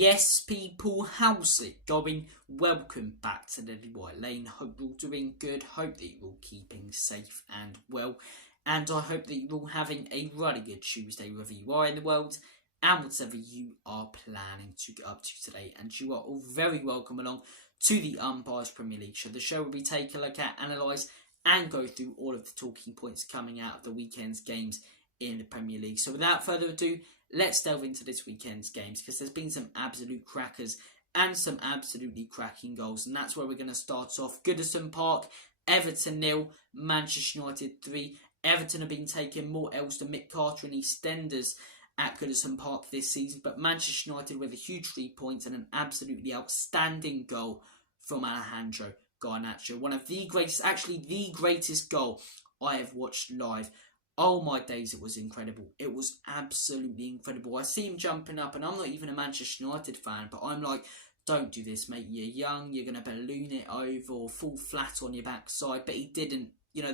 Yes, people, how's it going? Welcome back to the White Lane. Hope you're all doing good. Hope that you're all keeping safe and well. And I hope that you're all having a really good Tuesday, wherever you are in the world, and whatever you are planning to get up to today. And you are all very welcome along to the Unbiased Premier League show. The show will be taking a look at, analyse, and go through all of the talking points coming out of the weekend's games in the Premier League. So without further ado, let's delve into this weekend's games, because there's been some absolute crackers and some absolutely cracking goals. And that's where we're going to start off. Goodison Park, Everton 0, Manchester United 3. Everton have been taking more L's than Mick Carter and EastEnders at Goodison Park this season. But Manchester United with a huge 3 points and an absolutely outstanding goal from Alejandro Garnacho. One of the greatest, actually the greatest goal I have watched live. Oh my days, it was incredible. It was absolutely incredible. I see him jumping up, and I'm not even a Manchester United fan, but I'm like, don't do this, mate. You're young, you're going to balloon it over or fall flat on your backside. But he didn't. You know,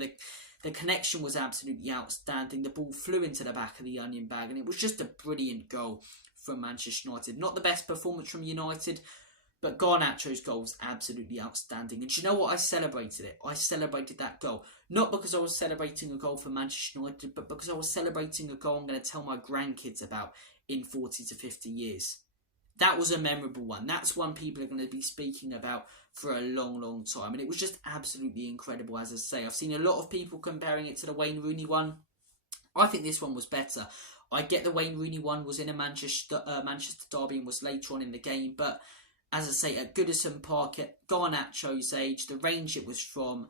the connection was absolutely outstanding. The ball flew into the back of the onion bag, and it was just a brilliant goal from Manchester United. Not the best performance from United, but Garnacho's goal was absolutely outstanding. And do you know what? I celebrated it. I celebrated that goal. Not because I was celebrating a goal for Manchester United, but because I was celebrating a goal I'm going to tell my grandkids about in 40 to 50 years. That was a memorable one. That's one people are going to be speaking about for a long, long time. And it was just absolutely incredible, as I say. I've seen a lot of people comparing it to the Wayne Rooney one. I think this one was better. I get the Wayne Rooney one was in a Manchester derby and was later on in the game, but as I say, at Goodison Park, at Garnacho's age, the range it was from,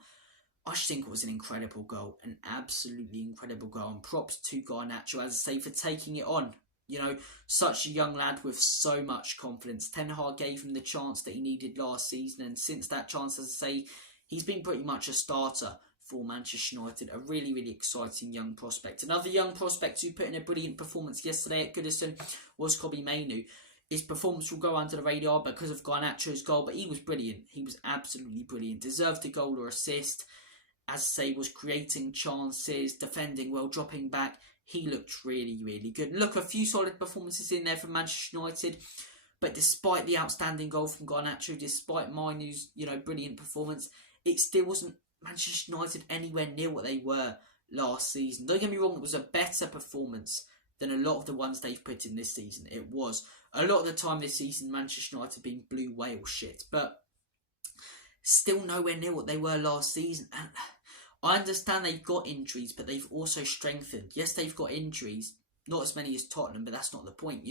I just think it was an incredible goal. An absolutely incredible goal. And props to Garnacho, as I say, for taking it on. You know, such a young lad with so much confidence. Ten Hag gave him the chance that he needed last season. And since that chance, as I say, he's been pretty much a starter for Manchester United. A really, really exciting young prospect. Another young prospect who put in a brilliant performance yesterday at Goodison was Kobbie Mainoo. His performance will go under the radar because of Garnacho's goal, but he was brilliant. He was absolutely brilliant. Deserved a goal or assist. As I say, was creating chances, defending well, dropping back. He looked really, really good. Look, a few solid performances in there from Manchester United, but despite the outstanding goal from Garnacho, despite Mainoo's, brilliant performance, it still wasn't Manchester United anywhere near what they were last season. Don't get me wrong, it was a better performance than a lot of the ones they've put in this season. It was. A lot of the time this season, Manchester United have been blue whale shit, but still nowhere near what they were last season. And I understand they've got injuries, but they've also strengthened. Yes, they've got injuries, not as many as Tottenham, but that's not the point.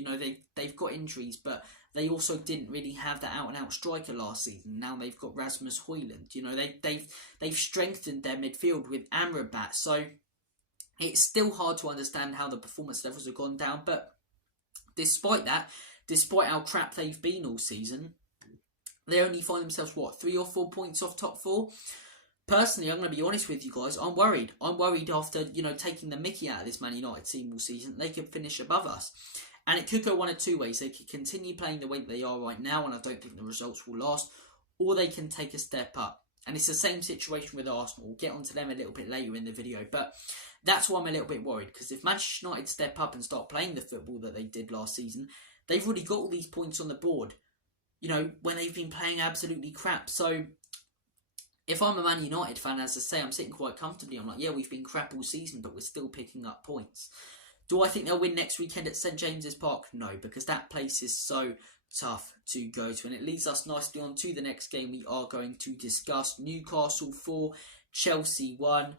They've got injuries, but they also didn't really have that out-and-out striker last season. Now they've got Rasmus Højlund. They've strengthened their midfield with Amrabat, so it's still hard to understand how the performance levels have gone down. But despite that, despite how crap they've been all season, they only find themselves, 3 or 4 points off top 4? Personally, I'm going to be honest with you guys, I'm worried. I'm worried after, taking the mickey out of this Man United team all season, they could finish above us. And it could go one of two ways. They could continue playing the way that they are right now, and I don't think the results will last, or they can take a step up. And it's the same situation with Arsenal. We'll get onto them a little bit later in the video, but that's why I'm a little bit worried, because if Manchester United step up and start playing the football that they did last season, they've already got all these points on the board, when they've been playing absolutely crap. So if I'm a Man United fan, as I say, I'm sitting quite comfortably. I'm like, yeah, we've been crap all season, but we're still picking up points. Do I think they'll win next weekend at St James's Park? No, because that place is so tough to go to. And it leads us nicely on to the next game we are going to discuss. Newcastle 4, Chelsea 1.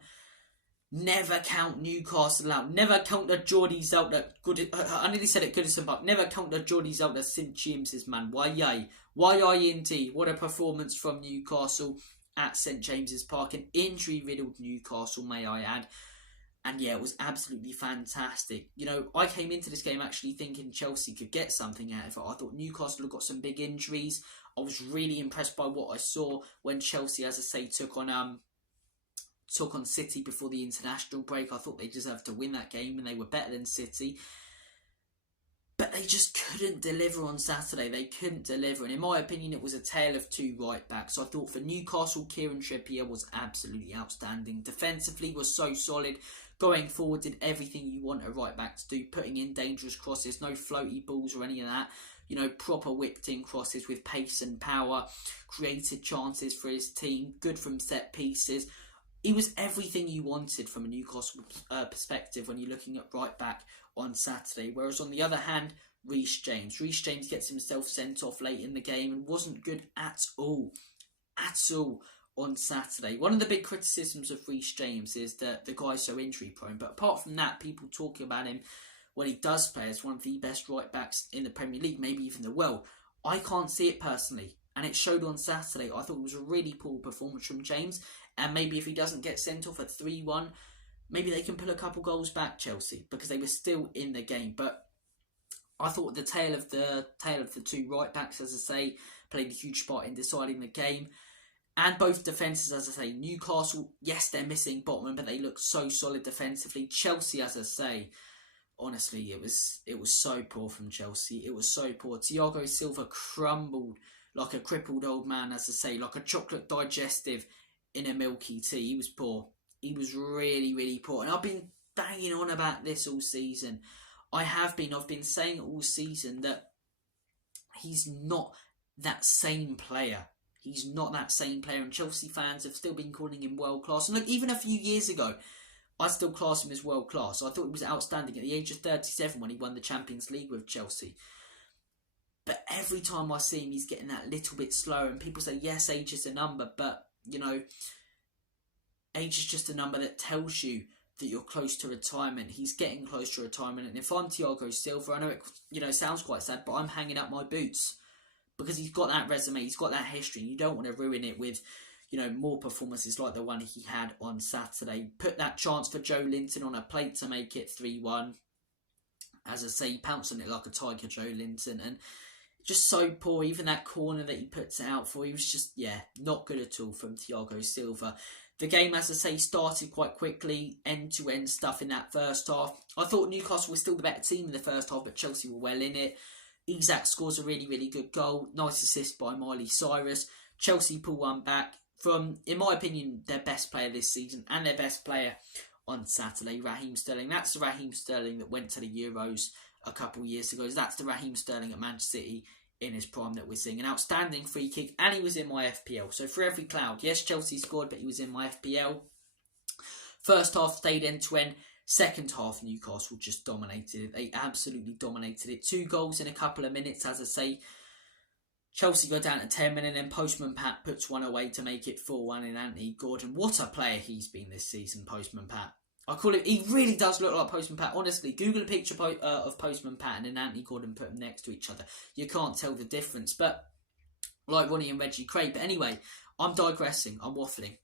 Never count Newcastle out. Never count the Geordies out. I nearly said it Goodison Park. Never count the Geordies out at St James's, man. Why indeed? What a performance from Newcastle at St James's Park. An injury-riddled Newcastle, may I add. And yeah, it was absolutely fantastic. I came into this game actually thinking Chelsea could get something out of it. I thought Newcastle had got some big injuries. I was really impressed by what I saw when Chelsea, as I say, took on City before the international break. I thought they deserved to win that game and they were better than City. But they just couldn't deliver on Saturday. They couldn't deliver. And in my opinion, it was a tale of two right-backs. I thought for Newcastle, Kieran Trippier was absolutely outstanding. Defensively was so solid. Going forward, did everything you want a right-back to do. Putting in dangerous crosses. No floaty balls or any of that. proper whipped in crosses with pace and power, created chances for his team, good from set pieces. He was everything you wanted from a Newcastle perspective when you're looking at right back on Saturday. Whereas on the other hand, Reece James gets himself sent off late in the game and wasn't good at all on Saturday. One of the big criticisms of Reece James is that the guy's so injury prone, but apart from that, people talking about him when he does play as one of the best right backs in the Premier League, maybe even the world. I can't see it personally, and it showed on Saturday. I thought it was a really poor performance from James, and maybe if he doesn't get sent off at 3-1, maybe they can pull a couple goals back, Chelsea, because they were still in the game. But I thought the tail of the two right backs, as I say, played a huge part in deciding the game. And both defences, as I say, Newcastle, yes, they're missing Botman, but they look so solid defensively. Chelsea, as I say, honestly, it was so poor from Chelsea. It was so poor. Thiago Silva crumbled like a crippled old man, as I say, like a chocolate digestive in a milky tea. He was poor. He was really, really poor. And I've been banging on about this all season. I've been saying all season that he's not that same player. He's not that same player, and Chelsea fans have still been calling him world class. And look, even a few years ago, I still class him as world class. I thought he was outstanding at the age of 37 when he won the Champions League with Chelsea. But every time I see him, he's getting that little bit slower. And people say, yes, age is a number, but, age is just a number that tells you that you're close to retirement. He's getting close to retirement. And if I'm Thiago Silva, I know it sounds quite sad, but I'm hanging up my boots. Because he's got that resume, he's got that history, and you don't want to ruin it with, more performances like the one he had on Saturday. Put that chance for Joe Linton on a plate to make it 3-1. As I say, he pounced on it like a tiger, Joe Linton, and just so poor. Even that corner that he puts out for, he was just, not good at all from Thiago Silva. The game, as I say, started quite quickly, end-to-end stuff in that first half. I thought Newcastle was still the better team in the first half, but Chelsea were well in it. Isak scores a really, really good goal. Nice assist by Miley Cyrus. Chelsea pull one back from, in my opinion, their best player this season and their best player on Saturday, Raheem Sterling. That's the Raheem Sterling that went to the Euros a couple of years ago. That's the Raheem Sterling at Manchester City in his prime that we're seeing. An outstanding free kick, and he was in my FPL. So for every cloud, yes, Chelsea scored, but he was in my FPL. First half stayed end-to-end. Second half, Newcastle just dominated it. They absolutely dominated it. 2 goals in a couple of minutes, as I say. Chelsea go down to 10 minutes, and then Postman Pat puts one away to make it 4-1 in Anthony Gordon. What a player he's been this season, Postman Pat. I call it, he really does look like Postman Pat. Honestly, Google a picture of Postman Pat and then Anthony Gordon, put them next to each other. You can't tell the difference. But, like Ronnie and Reggie Craig. But anyway, I'm digressing. I'm waffling.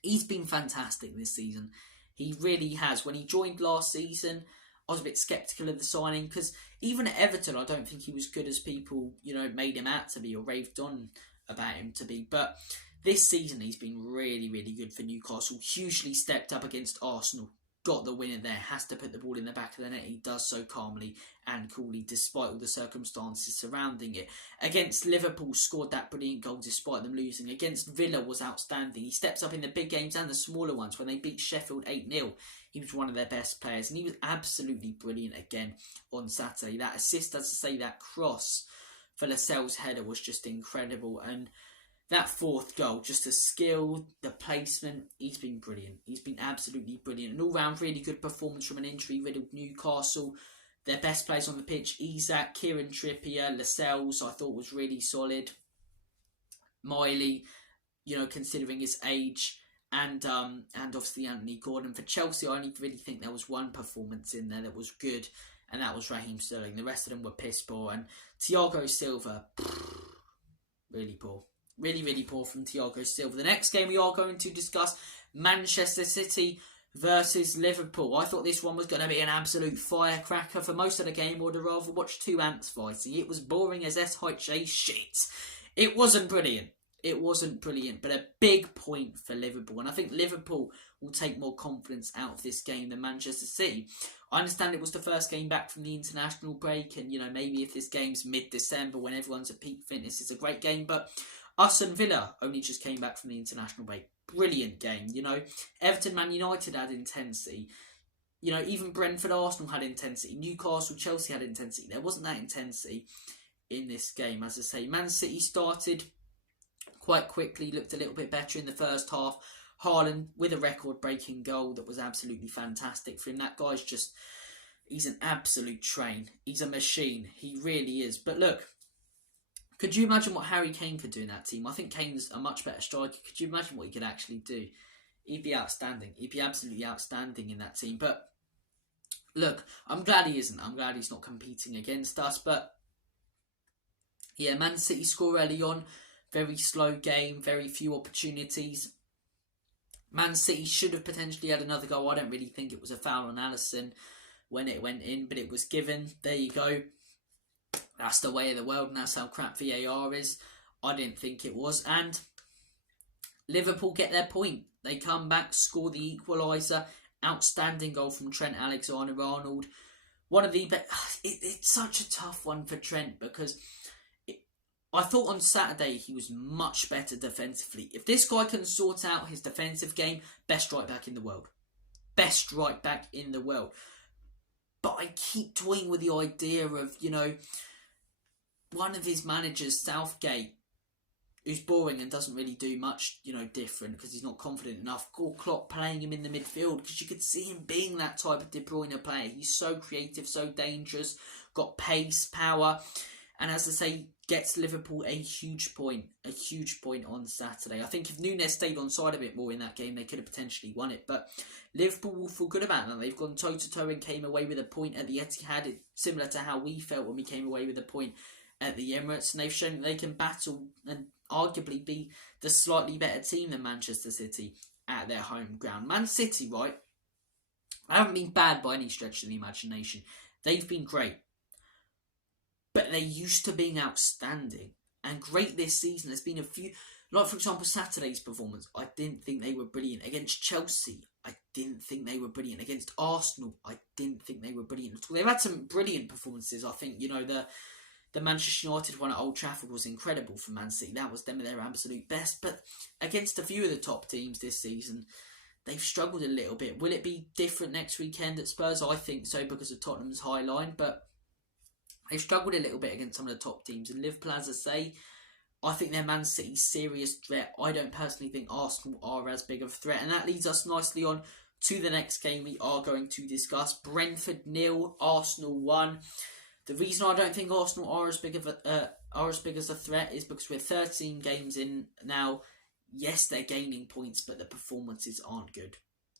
He's been fantastic this season. He really has. When he joined last season, I was a bit sceptical of the signing because even at Everton, I don't think he was good as people, made him out to be or raved on about him to be. But this season, he's been really, really good for Newcastle. Hugely stepped up against Arsenal. Got the winner there. Has to put the ball in the back of the net. He does so calmly and coolly despite all the circumstances surrounding it. Against Liverpool, scored that brilliant goal despite them losing. Against Villa, was outstanding. He steps up in the big games and the smaller ones. When they beat Sheffield 8-0, he was one of their best players. And he was absolutely brilliant again on Saturday. That assist, as I say, that cross for Lascelles' header was just incredible. And that fourth goal, just the skill, the placement, he's been brilliant. He's been absolutely brilliant. An all-round really good performance from an injury-riddled Newcastle. Their best players on the pitch, Isak, Kieran Trippier, Lascelles, I thought was really solid. Miley, considering his age, and obviously Anthony Gordon. For Chelsea, I only really think there was one performance in there that was good, and that was Raheem Sterling. The rest of them were piss poor. And Thiago Silva, really poor. Really, really poor from Thiago Silva. The next game we are going to discuss, Manchester City versus Liverpool. I thought this one was going to be an absolute firecracker. For most of the game, I would have rather watched 2 ants fighting. It was boring as SHA shit. It wasn't brilliant. But a big point for Liverpool. And I think Liverpool will take more confidence out of this game than Manchester City. I understand it was the first game back from the international break. And, maybe if this game's mid-December when everyone's at peak fitness, it's a great game. But Aston Villa only just came back from the international break. Brilliant game, Everton, Man United had intensity. Even Brentford, Arsenal had intensity. Newcastle, Chelsea had intensity. There wasn't that intensity in this game. As I say, Man City started quite quickly, looked a little bit better in the first half. Haaland with a record-breaking goal that was absolutely fantastic for him. That guy's just, he's an absolute train. He's a machine. He really is. But look, could you imagine what Harry Kane could do in that team? I think Kane's a much better striker. Could you imagine what he could actually do? He'd be outstanding. He'd be absolutely outstanding in that team. But look, I'm glad he isn't. I'm glad he's not competing against us. But yeah, Man City score early on. Very slow game. Very few opportunities. Man City should have potentially had another goal. I don't really think it was a foul on Alisson when it went in, but it was given. There you go. That's the way of the world, and that's how crap VAR is. I didn't think it was. And Liverpool get their point. They come back, score the equaliser. Outstanding goal from Trent Alexander-Arnold. One of the it's such a tough one for Trent, because I thought on Saturday he was much better defensively. If this guy can sort out his defensive game, best right back in the world. Best right back in the world. But I keep toying with the idea of, one of his managers, Southgate, who's boring and doesn't really do much, different because he's not confident enough. Or Klopp playing him in the midfield, because you could see him being that type of De Bruyne player. He's so creative, so dangerous, got pace, power, and as I say, gets Liverpool a huge point on Saturday. I think if Núñez stayed on side a bit more in that game, they could have potentially won it. But Liverpool will feel good about that. They've gone toe-to-toe and came away with a point at the Etihad, similar to how we felt when we came away with a point at the Emirates. And they've shown that they can battle and arguably be the slightly better team than Manchester City at their home ground. Man City, right, I haven't been bad by any stretch of the imagination. They've been great. But they're used to being outstanding. And great this season. There's been a few, like for example Saturday's performance, I didn't think they were brilliant. Against Chelsea, I didn't think they were brilliant. Against Arsenal, I didn't think they were brilliant at all. They've had some brilliant performances. I think, the Manchester United one at Old Trafford was incredible for Man City. That was them at their absolute best. But against a few of the top teams this season, they've struggled a little bit. Will it be different next weekend at Spurs? I think so, because of Tottenham's high line. But they've struggled a little bit against some of the top teams. And Liverpool, as I say, I think they're Man City's serious threat. I don't personally think Arsenal are as big of a threat. And that leads us nicely on to the next game we are going to discuss. Brentford 0, Arsenal 1. The reason I don't think Arsenal are as big as a threat is because we're 13 games in now. Yes, they're gaining points, but the performances aren't good.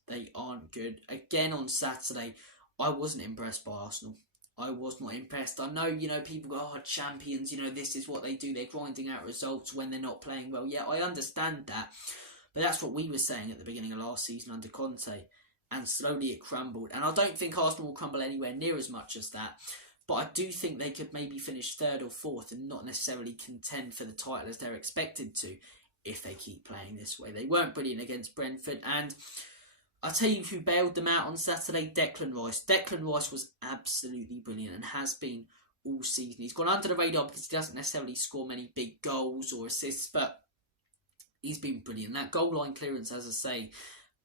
They aren't good. Again on Saturday, I wasn't impressed by Arsenal. I was not impressed. I know, people go, champions, this is what they do. They're grinding out results when they're not playing well. Yeah, I understand that. But that's what we were saying at the beginning of last season under Conte. And slowly it crumbled. And I don't think Arsenal will crumble anywhere near as much as that. But I do think they could maybe finish third or fourth and not necessarily contend for the title as they're expected to if they keep playing this way. They weren't brilliant against Brentford. And I'll tell you who bailed them out on Saturday, Declan Rice. Declan Rice was absolutely brilliant and has been all season. He's gone under the radar because he doesn't necessarily score many big goals or assists, but he's been brilliant. That goal line clearance, as I say,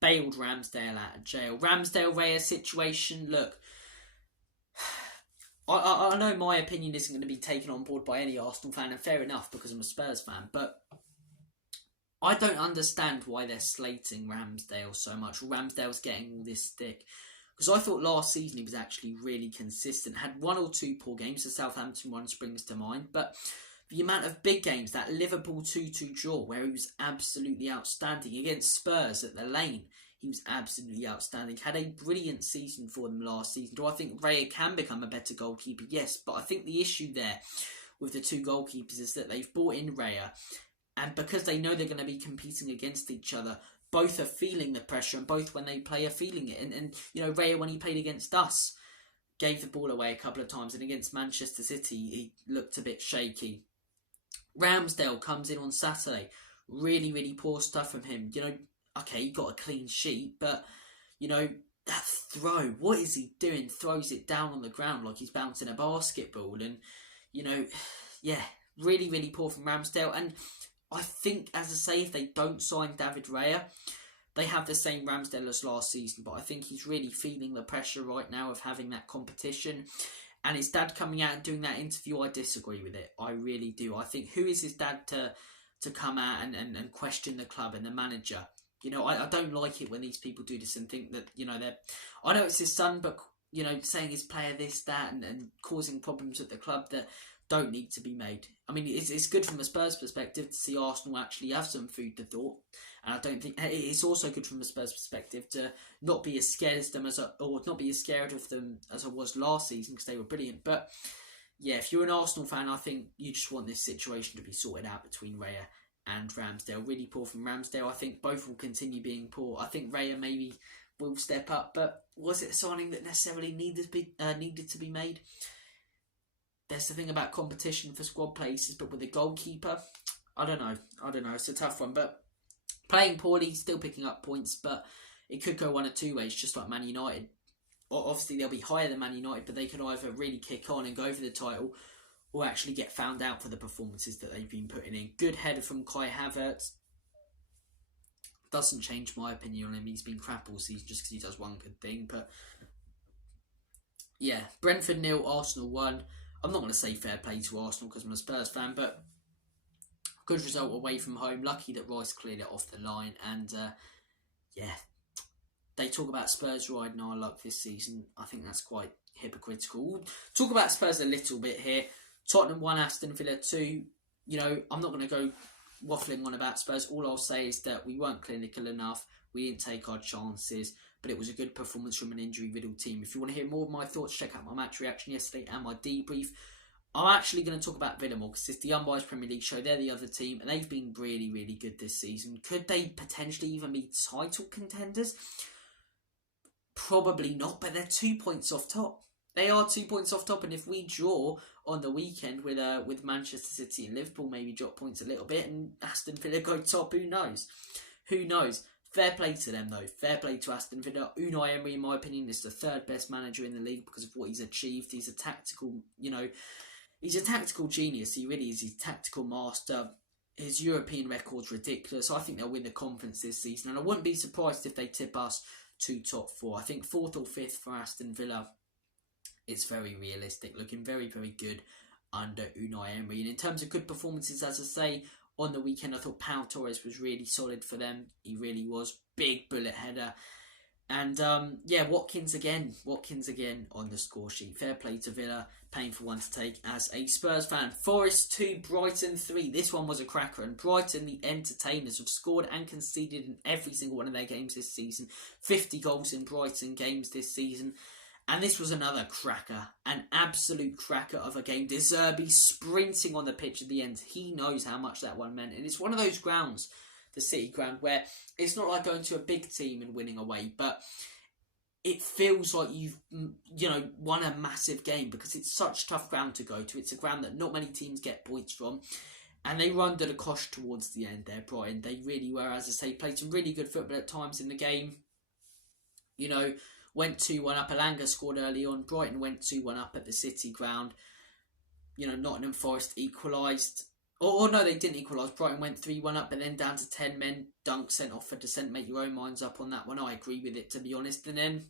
bailed Ramsdale out of jail. Ramsdale-Raya situation, look, I know my opinion isn't going to be taken on board by any Arsenal fan, and fair enough because I'm a Spurs fan, but I don't understand why they're slating Ramsdale so much. Ramsdale's getting all this stick. Because I thought last season he was actually really consistent. Had one or two poor games, the Southampton one springs to mind. But the amount of big games, that Liverpool 2-2 draw, where he was absolutely outstanding. Against Spurs at the Lane, he was absolutely outstanding. Had a brilliant season for them last season. Do I think Raya can become a better goalkeeper? Yes. But I think the issue there with the two goalkeepers is that they've brought in Raya. And because they know they're going to be competing against each other, both are feeling the pressure, and both when they play are feeling it. And Raya, when he played against us, gave the ball away a couple of times, and against Manchester City, he looked a bit shaky. Ramsdale comes in on Saturday, really, really poor stuff from him. Okay, he got a clean sheet, but, that throw, what is he doing? Throws it down on the ground like he's bouncing a basketball, and, really, really poor from Ramsdale. And I think, as I say, if they don't sign David Raya, they have the same Ramsdale as last season. But I think he's really feeling the pressure right now of having that competition. And his dad coming out and doing that interview, I disagree with it. I really do. I think, who is his dad to come out and question the club and the manager? You know, I don't like it when these people do this and think that, you know, I know it's his son, but, you know, saying his player this, that, and causing problems at the club that don't need to be made. I mean, it's good from a Spurs perspective to see Arsenal actually have some food for thought. And I don't think it's also good from a Spurs perspective to not be as scared of them not be as scared of them as I was last season, because they were brilliant. But yeah, if you're an Arsenal fan, I think you just want this situation to be sorted out between Raya and Ramsdale. Really poor from Ramsdale. I think both will continue being poor. I think Raya maybe will step up, but was it a signing that necessarily needed to be made? There's the thing about competition for squad places, but with a goalkeeper, I don't know. It's a tough one, but playing poorly, still picking up points, but it could go one of two ways, just like Man United. Obviously, they'll be higher than Man United, but they could either really kick on and go for the title, or actually get found out for the performances that they've been putting in. Good header from Kai Havertz. Doesn't change my opinion on him. He's been crap all season just because he does one good thing. But yeah, Brentford 0, Arsenal 1. I'm not going to say fair play to Arsenal because I'm a Spurs fan, but good result away from home. Lucky that Rice cleared it off the line. And yeah, they talk about Spurs riding our luck this season. I think that's quite hypocritical. We'll talk about Spurs a little bit here. Tottenham 1, Aston Villa 2. You know, I'm not going to go waffling on about Spurs. All I'll say is that we weren't clinical enough. We didn't take our chances, but it was a good performance from an injury-riddled team. If you want to hear more of my thoughts, check out my match reaction yesterday and my debrief. I'm actually going to talk about Villa more because it's the Unbiased Premier League show. They're the other team, and they've been really, really good this season. Could they potentially even be title contenders? Probably not, but they're 2 points off top. They are 2 points off top, and if we draw on the weekend with Manchester City and Liverpool, maybe drop points a little bit, and Aston Villa go top, who knows? Who knows? Fair play to them, though. Fair play to Aston Villa. Unai Emery, in my opinion, is the third best manager in the league because of what he's achieved. He's a tactical, he's a tactical genius. He really is. He's a tactical master. His European record's ridiculous. I think they'll win the conference this season, and I wouldn't be surprised if they tip us to top 4. I think 4th or 5th for Aston Villa. It's very realistic, looking very, very good under Unai Emery. And in terms of good performances, as I say, on the weekend, I thought Pau Torres was really solid for them. He really was. Big bullet header. And Watkins again on the score sheet. Fair play to Villa. Painful one to take as a Spurs fan. Forest 2, Brighton 3. This one was a cracker. And Brighton, the entertainers, have scored and conceded in every single one of their games this season. 50 goals in Brighton games this season. And this was another cracker, an absolute cracker of a game. De Zerbi sprinting on the pitch at the end. He knows how much that one meant. And it's one of those grounds, the City ground, where it's not like going to a big team and winning away, but it feels like you've, won a massive game because it's such tough ground to go to. It's a ground that not many teams get points from. And they were under the cosh towards the end there, Brighton. They really were, as I say, played some really good football at times in the game. Went 2-1 up. Elanga scored early on. Brighton went 2-1 up at the City ground. Nottingham Forest equalised. Or no, they didn't equalise. Brighton went 3-1 up, but then down to 10 men. Dunk sent off for dissent. Make your own minds up on that one. I agree with it, to be honest. And then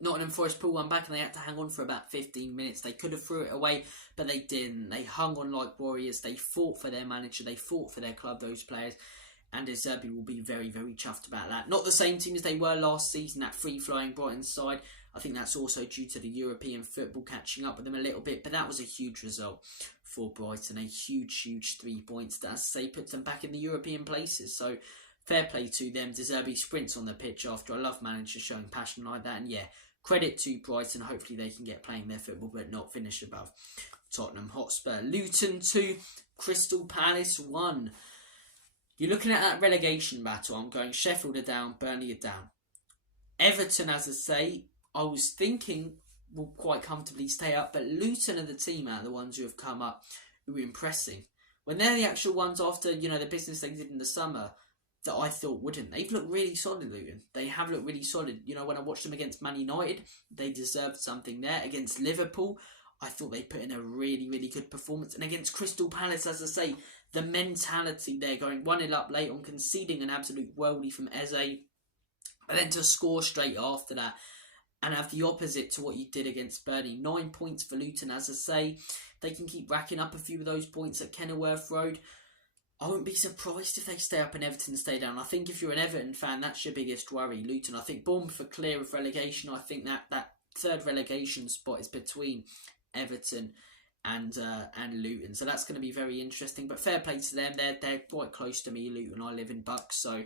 Nottingham Forest pulled one back and they had to hang on for about 15 minutes. They could have threw it away, but they didn't. They hung on like warriors. They fought for their manager. They fought for their club, those players. And De Zerbi will be very, very chuffed about that. Not the same team as they were last season, that free-flowing Brighton side. I think that's also due to the European football catching up with them a little bit. But that was a huge result for Brighton. A huge, huge 3 points that, as I say, puts them back in the European places. So, fair play to them. De Zerbi sprints on the pitch after. I love managers showing passion like that. And yeah, credit to Brighton. Hopefully they can get playing their football, but not finish above Tottenham Hotspur. Luton 2, Crystal Palace 1. You're looking at that relegation battle. I'm going Sheffield are down, Burnley are down. Everton, as I say, I was thinking will quite comfortably stay up, but Luton are the team out of the ones who have come up who are impressing. When they're the actual ones after, the business they did in the summer that I thought wouldn't. They've looked really solid, Luton. They have looked really solid. When I watched them against Man United, they deserved something there. Against Liverpool, I thought they put in a really, really good performance. And against Crystal Palace, as I say, the mentality there, going 1-0 up late on, conceding an absolute worldie from Eze, and then to score straight after that. and have the opposite to what you did against Burnley. 9 points for Luton, as I say. They can keep racking up a few of those points at Kenilworth Road. I wouldn't be surprised if they stay up and Everton stay down. I think if you're an Everton fan, that's your biggest worry. Luton, I think Bournemouth are clear of relegation. I think that third relegation spot is between Everton and Luton. So that's going to be very interesting. But fair play to them. They're quite close to me, Luton. I live in Bucks, so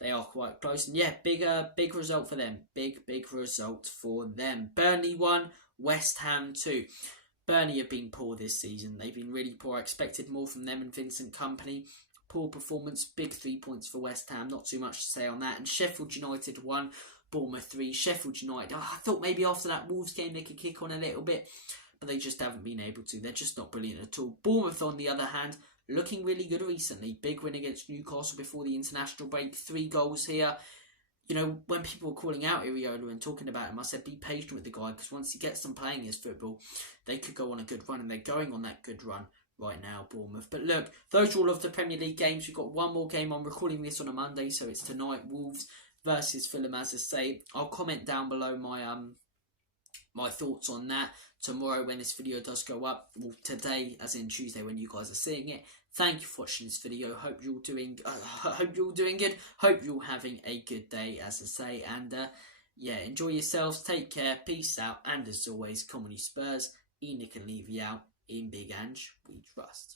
they are quite close. And yeah, big result for them. Big result for them. Burnley 1, West Ham 2. Burnley have been poor this season. They've been really poor. I expected more from them and Vincent Kompany. Poor performance. Big 3 points for West Ham. Not too much to say on that. And Sheffield United 1, Bournemouth 3. Sheffield United, I thought maybe after that Wolves game they could kick on a little bit, but they just haven't been able to. They're just not brilliant at all. Bournemouth, on the other hand, looking really good recently. Big win against Newcastle before the international break. 3 goals here. You know, when people were calling out Iriola and talking about him, I said be patient with the guy, because once he gets them playing his football, they could go on a good run, and they're going on that good run right now, Bournemouth. But look, those are all of the Premier League games. We've got one more game. I'm recording this on a Monday, so it's tonight. Wolves versus Fulham, as I say. I'll comment down below my thoughts on that tomorrow when this video does go up. Well, today, as in Tuesday when you guys are seeing it. Thank you for watching this video. Hope you're doing good. Hope you're having a good day, as I say. And yeah, enjoy yourselves. Take care. Peace out. And as always, come on you Spurs. Enoch and leave you out. In Big Ange, we trust.